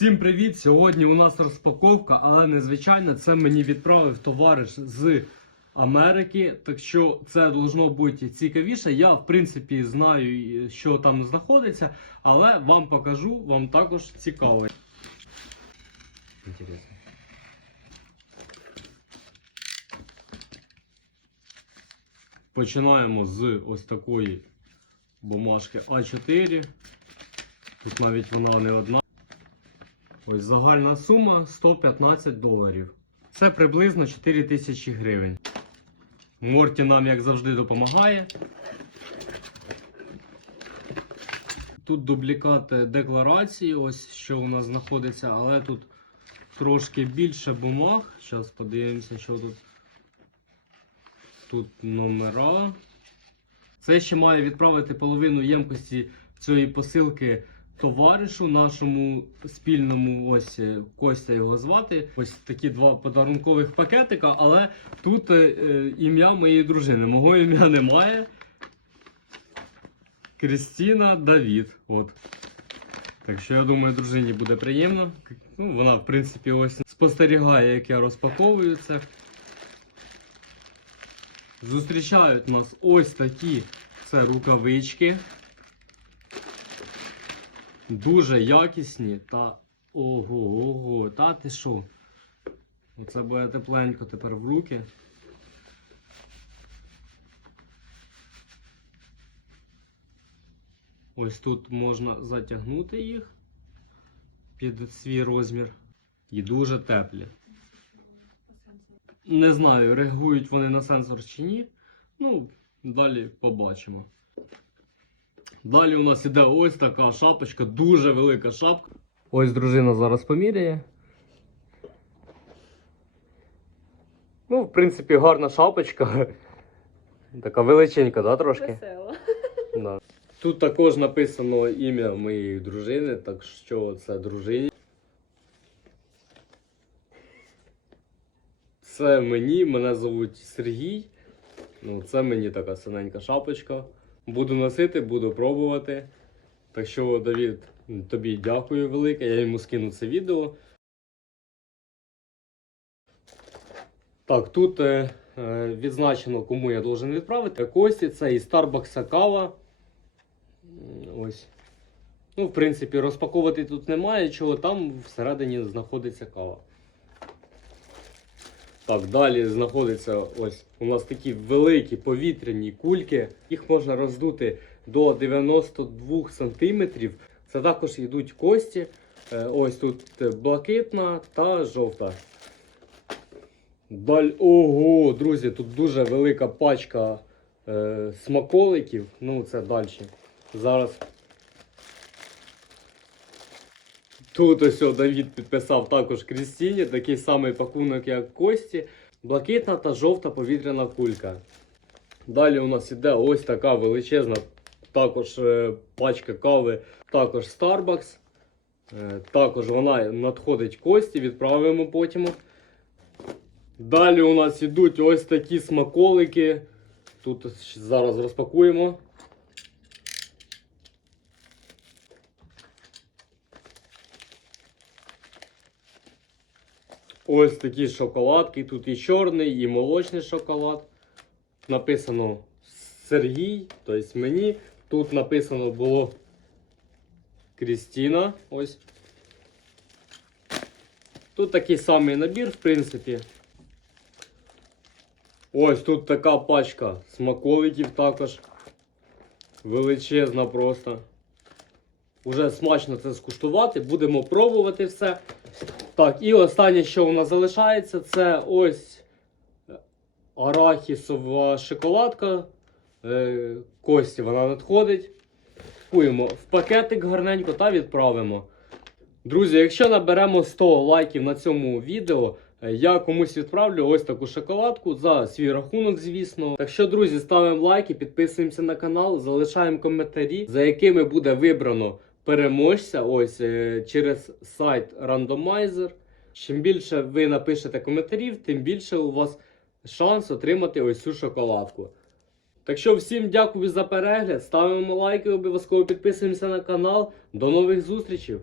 Всім привіт! Сьогодні у нас розпаковка, але незвичайно це мені відправив товариш з Америки. Так що це должно бути цікавіше. Я в принципі знаю, що там знаходиться, але вам покажу, вам також цікаво. Інтересно. Починаємо з ось такої бумажки А4. Тут навіть вона не одна. Ось загальна сума 115 доларів. Це приблизно 4 тисячі гривень. Морті нам, як завжди, допомагає. Тут дублікат декларації, ось що у нас знаходиться, але тут трошки більше бумаг. Зараз подивимося, що тут. Тут номера. Це ще має відправити половину ємкості цієї посилки товаришу нашому спільному, ось е, Костя його звати. Ось такі два подарункових пакетика, але тут е, е, ім'я моєї дружини. Мого ім'я немає. Крістіна Давід. От. Так що я думаю, дружині буде приємно. Ну, вона, в принципі, ось спостерігає, як я розпаковую це. Зустрічають нас ось такі це рукавички. Дуже якісні та ого, ого, та ти що? Оце буде тепленько тепер в руки. Ось тут можна затягнути їх під свій розмір. І дуже теплі. Не знаю, реагують вони на сенсор чи ні. Ну, далі побачимо. Далі у нас іде ось така шапочка, дуже велика шапка. Ось дружина зараз поміряє. Ну, в принципі, гарна шапочка. Така величенька, да, трошки? Весело. Да. Тут також написано ім'я моєї дружини, так що це дружині. Це мені, мене звуть Сергій. Ну, це мені така синенька шапочка. Буду носити, буду пробувати. Так що, Давід, тобі дякую велике. Я йому скину це відео. Так, тут е, е, відзначено, кому я должен відправити. Кості це і Starbucks кава. Ось. Ну, в принципі, розпаковувати тут немає чого, там всередині знаходиться кава. Так, далі знаходиться ось у нас такі великі повітряні кульки. Їх можна роздути до 92 см. Це також йдуть кості. Е, Ось тут блакитна та жовта. Даль... Ого, друзі, тут дуже велика пачка е, смаколиків. Ну, це далі. Зараз. Тут ось Давід підписав також Крістіні, такий самий пакунок, як Кості. Блакитна та жовта повітряна кулька. Далі у нас іде ось така величезна також е, пачка кави, також Starbucks. Е, також вона надходить Кості, відправимо потім. Далі у нас ідуть ось такі смаколики. Тут зараз розпакуємо. Ось такі шоколадки. Тут і чорний, і молочний шоколад. Написано Сергій, тобто мені. Тут написано було Крістіна. Ось. Тут такий самий набір, в принципі. Ось тут така пачка смаколиків також. Величезна просто. Уже смачно це скуштувати. Будемо пробувати все. Так, і останнє, що у нас залишається, це ось арахісова шоколадка. Е, Кості вона надходить. Купуємо в пакетик гарненько та відправимо. Друзі, якщо наберемо 100 лайків на цьому відео, е, я комусь відправлю ось таку шоколадку за свій рахунок, звісно. Так що, друзі, ставимо лайки, підписуємося на канал, залишаємо коментарі, за якими буде вибрано переможця ось е, через сайт Randomizer. Чим більше ви напишете коментарів, тим більше у вас шанс отримати ось цю шоколадку. Так що всім дякую за перегляд, ставимо лайки, обов'язково підписуємося на канал. До нових зустрічей!